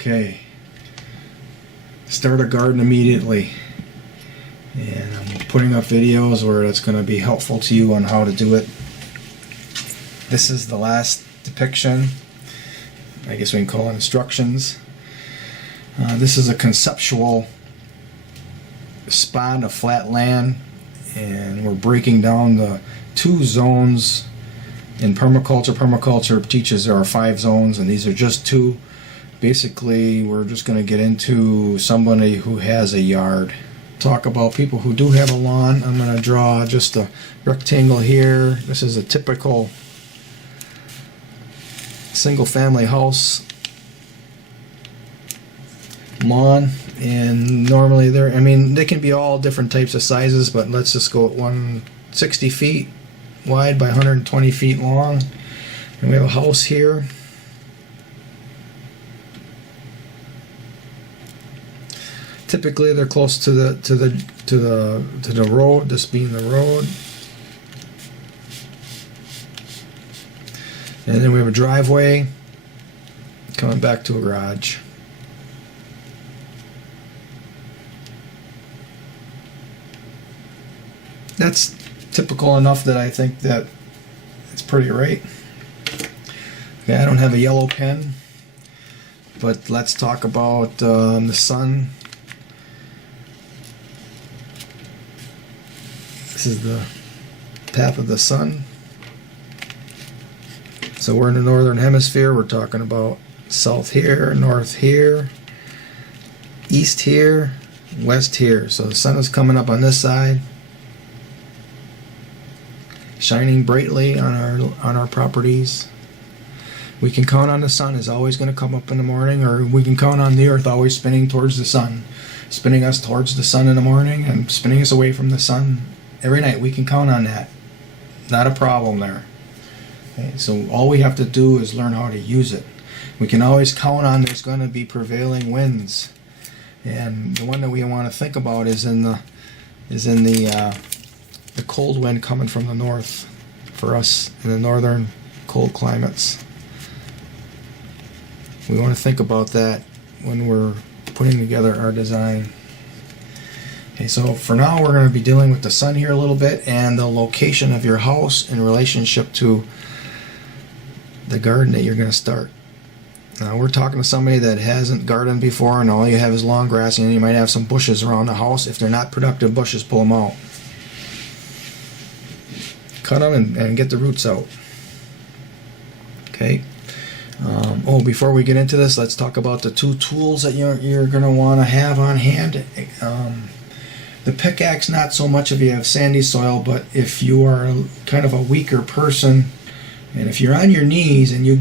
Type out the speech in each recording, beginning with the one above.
Okay, start a garden immediately, and I'm putting up videos where it's going to be helpful to you on how to do it. This is the last depiction, I guess we can call it instructions. This is a conceptual spot of flat land, and we're breaking down the 2 zones in permaculture. Permaculture teaches there are 5 zones, and these are just 2. Basically, we're just going to get into somebody who has a yard. Talk about people who do have a lawn. I'm going to draw just a rectangle here. This is a typical single-family house lawn, and normally they can be all different types of sizes, but let's just go at 160 feet wide by 120 feet long. And we have a house here. Typically, they're close to the road. This being the road, and then we have a driveway coming back to a garage. That's typical enough that I think that it's pretty right. Okay, I don't have a yellow pen, but let's talk about the sun. This is the path of the sun. So we're in the northern hemisphere. We're talking about south here, north here, east here, west here. So the sun is coming up on this side, shining brightly on our properties. We can count on the sun is always going to come up in the morning, or we can count on the earth always spinning towards the sun, spinning us towards the sun in the morning and spinning us away from the sun every night. We can count on that. Not a problem there. Okay, so all we have to do is learn how to use it. We can always count on there's going to be prevailing winds, and the one that we want to think about is in the cold wind coming from the north for us in the northern cold climates. We want to think about that when we're putting together our design. Okay, so for now we're going to be dealing with the sun here a little bit, and the location of your house in relationship to the garden that you're going to start. Now we're talking to somebody that hasn't gardened before, and all you have is long grass, and you might have some bushes around the house. If they're not productive bushes, pull them out. Cut them and get the roots out. Okay. Before we get into this, let's talk about the 2 tools that you're going to want to have on hand. The pickaxe, not so much if you have sandy soil, but if you are kind of a weaker person, and if you're on your knees and you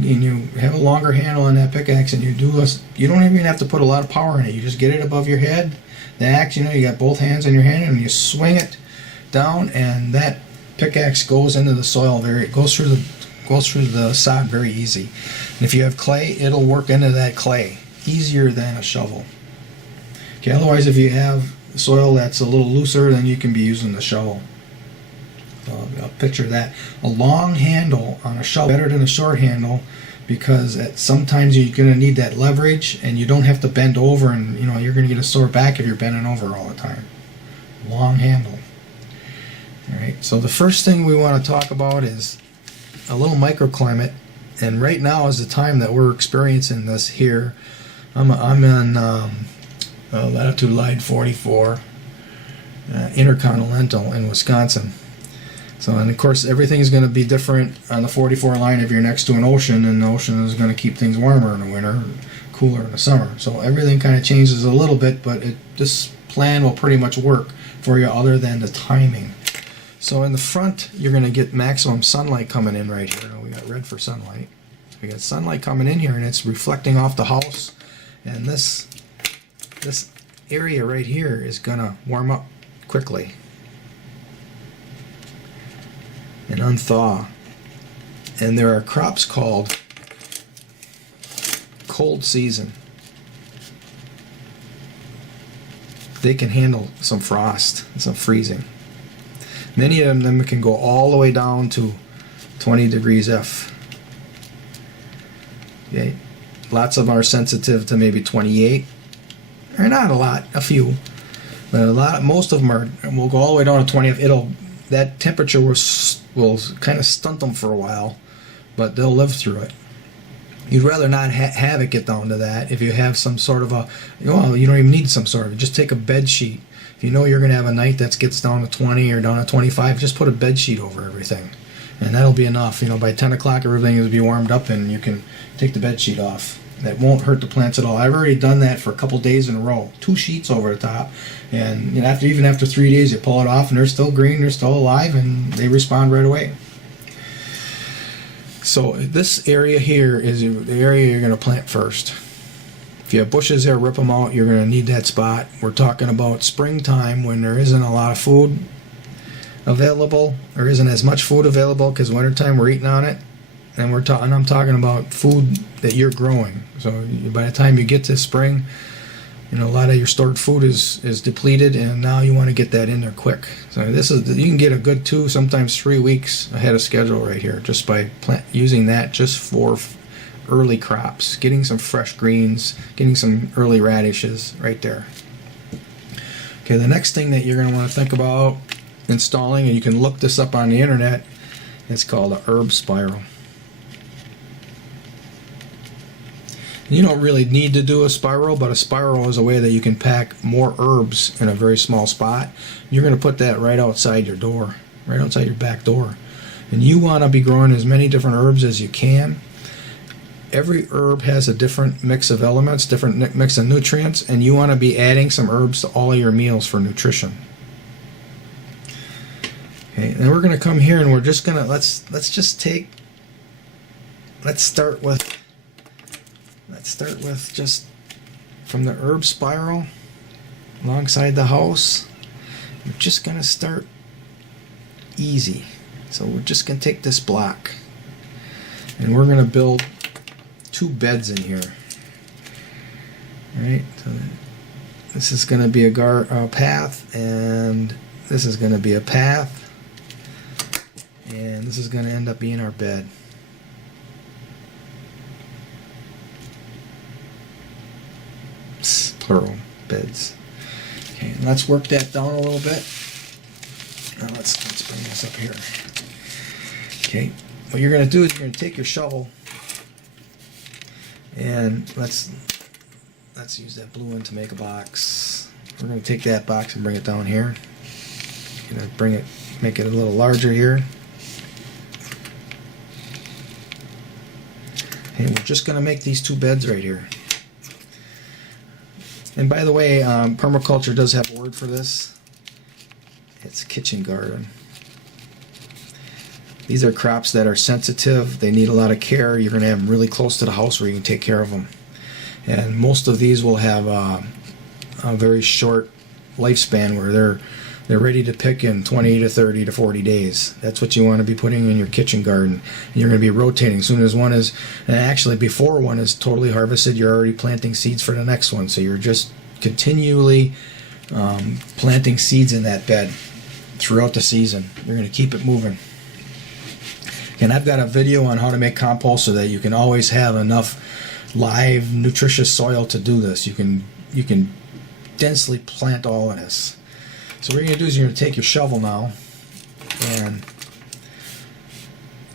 have a longer handle on that pickaxe, and you don't even have to put a lot of power in it. You just get it above your head. The axe, you got both hands on your hand, and you swing it down, and that pickaxe goes into the soil goes through the sod very easy. And if you have clay, it'll work into that clay easier than a shovel. Okay, otherwise if you have soil that's a little looser, then you can be using the shovel. I'll picture that. A long handle on a shovel better than a short handle, because sometimes you're going to need that leverage, and you don't have to bend over, and you're going to get a sore back if you're bending over all the time. Long handle. Alright, so the first thing we want to talk about is a little microclimate, and right now is the time that we're experiencing this here. I'm in latitude line 44, intercontinental in Wisconsin. So, and of course everything's going to be different on the 44 line if you're next to an ocean, and the ocean is going to keep things warmer in the winter, cooler in the summer. So everything kind of changes a little bit, but this plan will pretty much work for you other than the timing. So in the front, you're going to get maximum sunlight coming in right here. We got red for sunlight. We got sunlight coming in here, and it's reflecting off the house. And this area right here is going to warm up quickly and unthaw. And there are crops called cold season. They can handle some frost and some freezing. Many of them can go all the way down to 20 degrees F. Okay. Lots of them are sensitive to maybe 28. Or not a lot, a few. But most of them will go all the way down to 20. That temperature will kind of stunt them for a while, but they'll live through it. You'd rather not have it get down to that. If you have some sort of you don't even need some sort of, just take a bed sheet. If you know you're going to have a night that gets down to 20 or down to 25, just put a bed sheet over everything. And that'll be enough. By 10 o'clock, everything will be warmed up and you can take the bed sheet off. That won't hurt the plants at all. I've already done that for a couple days in a row. 2 sheets over the top. And even after 3 days, you pull it off and they're still green, they're still alive, and they respond right away. So this area here is the area you're going to plant first. If you have bushes there, rip them out. You're going to need that spot. We're talking about springtime when there isn't a lot of food available. There isn't as much food available because wintertime we're eating on it. And I'm talking about food that you're growing. So by the time you get to spring, a lot of your stored food is depleted, and now you want to get that in there quick. So you can get a good 2, sometimes 3 weeks ahead of schedule right here, just by using that just for early crops, getting some fresh greens, getting some early radishes right there. Okay, the next thing that you're going to want to think about installing, and you can look this up on the internet, it's called a herb spiral. You don't really need to do a spiral, but a spiral is a way that you can pack more herbs in a very small spot. You're going to put that right outside your door, right outside your back door. And you want to be growing as many different herbs as you can. Every herb has a different mix of elements, different mix of nutrients, and you want to be adding some herbs to all of your meals for nutrition. Okay, then we're going to come here and we're just going to, let's start with just from the herb spiral alongside the house. We're just going to start easy. So we're just going to take this block and we're going to build 2 beds in here. All right, so this is going to be a path, and this is going to be a path, and this is going to end up being our bed. Plural beds. Okay, let's work that down a little bit. Now let's bring this up here. Okay, what you're going to do is you're going to take your shovel and let's use that blue one to make a box. We're going to take that box and bring it down here. Going to make it a little larger here. And we're just going to make these 2 beds right here. And by the way, permaculture does have a word for this. It's kitchen garden. These are crops that are sensitive. They need a lot of care. You're going to have them really close to the house where you can take care of them. And most of these will have a very short lifespan where they're ready to pick in 20 to 30 to 40 days. That's what you want to be putting in your kitchen garden. And you're going to be rotating. As soon as one is, and actually before one is totally harvested, you're already planting seeds for the next one. So you're just continually planting seeds in that bed throughout the season. You're going to keep it moving. And I've got a video on how to make compost so that you can always have enough live, nutritious soil to do this. You can densely plant all of this. So what you're going to do is you're going to take your shovel now and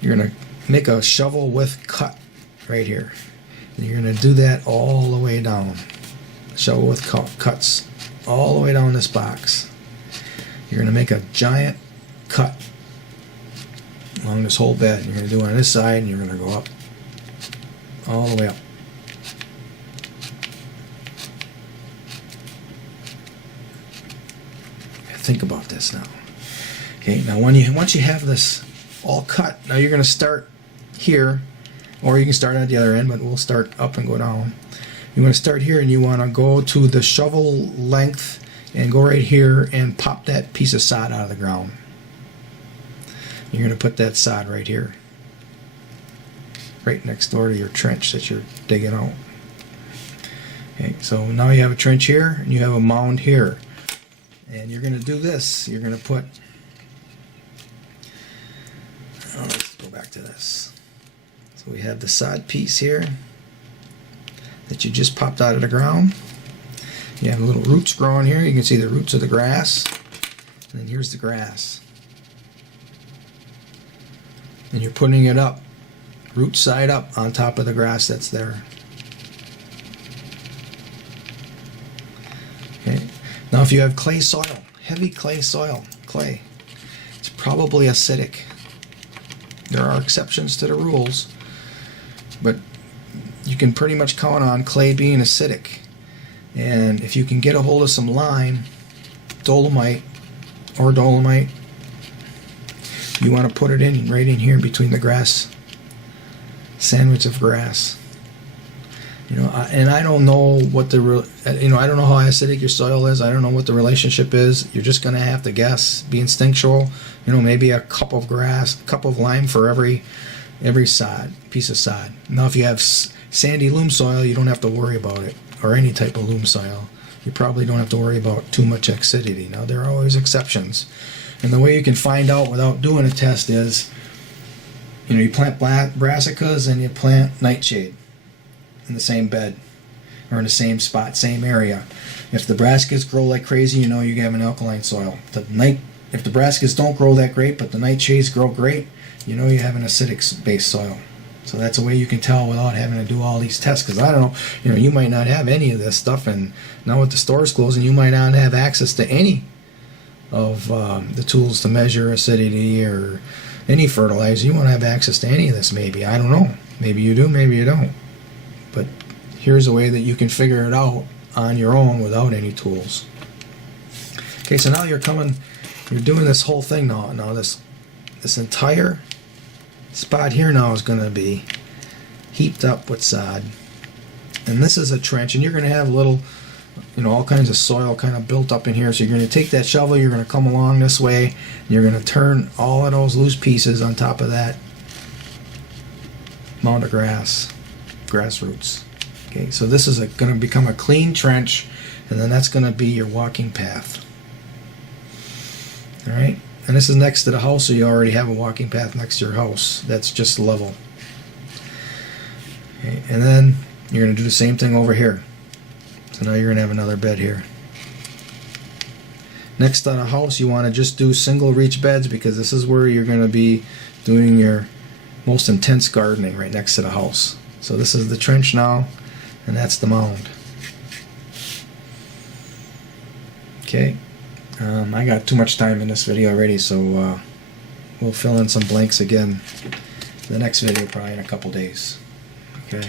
you're going to make a shovel width cut right here. And you're going to do that all the way down. Shovel width cuts all the way down this box. You're going to make a giant cut along this whole bed. You're going to do it on this side and you're going to go up all the way up. Think about this now. Okay, now once you have this all cut, now you're going to start here, or you can start at the other end, but we'll start up and go down. You want to start here and you want to go to the shovel length and go right here and pop that piece of sod out of the ground. You're going to put that sod right here, right next door to your trench that you're digging out. Okay, so now you have a trench here and you have a mound here. And you're going to do this. You're going to put, let's go back to this. So we have the sod piece here. that you just popped out of the ground. You have little roots growing here. You can see the roots of the grass. And then here's the grass. And you're putting it up, root side up, on top of the grass that's there. Okay. Now if you have clay soil, heavy clay soil, clay, it's probably acidic. There are exceptions to the rules, but you can pretty much count on clay being acidic. And if you can get a hold of some lime, dolomite, you want to put it in right in here between the grass, sandwich of grass. You know, and I don't know what I don't know how acidic your soil is. I don't know what the relationship is. You're just going to have to guess, be instinctual. You know, maybe a cup of grass, a cup of lime for every sod, piece of sod. Now, if you have sandy loam soil, you don't have to worry about it, or any type of loam soil. You probably don't have to worry about too much acidity. Now, there are always exceptions. And the way you can find out without doing a test is, you know, you plant brassicas and you plant nightshade in the same bed or in the same spot, same area. If the brassicas grow like crazy, you know you have an alkaline soil. If the brassicas don't grow that great, but the nightshades grow great, you know you have an acidic-based soil. So that's a way you can tell without having to do all these tests. Because I don't know, you know, you might not have any of this stuff, and now with the stores closing, you might not have access to any of the tools to measure acidity or any fertilizer. You won't have access to any of this, maybe. I don't know. Maybe you do, maybe you don't. But here's a way that you can figure it out on your own without any tools. Okay, so now you're doing this whole thing now. Now this entire spot here now is going to be heaped up with sod. And this is a trench, and you're going to have little, you know, all kinds of soil kind of built up in here. So you're going to take that shovel, you're going to come along this way, and you're going to turn all of those loose pieces on top of that mound of grass roots. Okay, so this is going to become a clean trench, and then that's going to be your walking path. All right, and this is next to the house, so you already have a walking path next to your house. That's just level. Okay, and then you're going to do the same thing over here. So now you're going to have another bed here. Next on a house, you want to just do single reach beds, because this is where you're going to be doing your most intense gardening, right next to the house. So this is the trench now, and that's the mound. Okay, I got too much time in this video already, so we'll fill in some blanks again. The next video probably in a couple days. Okay.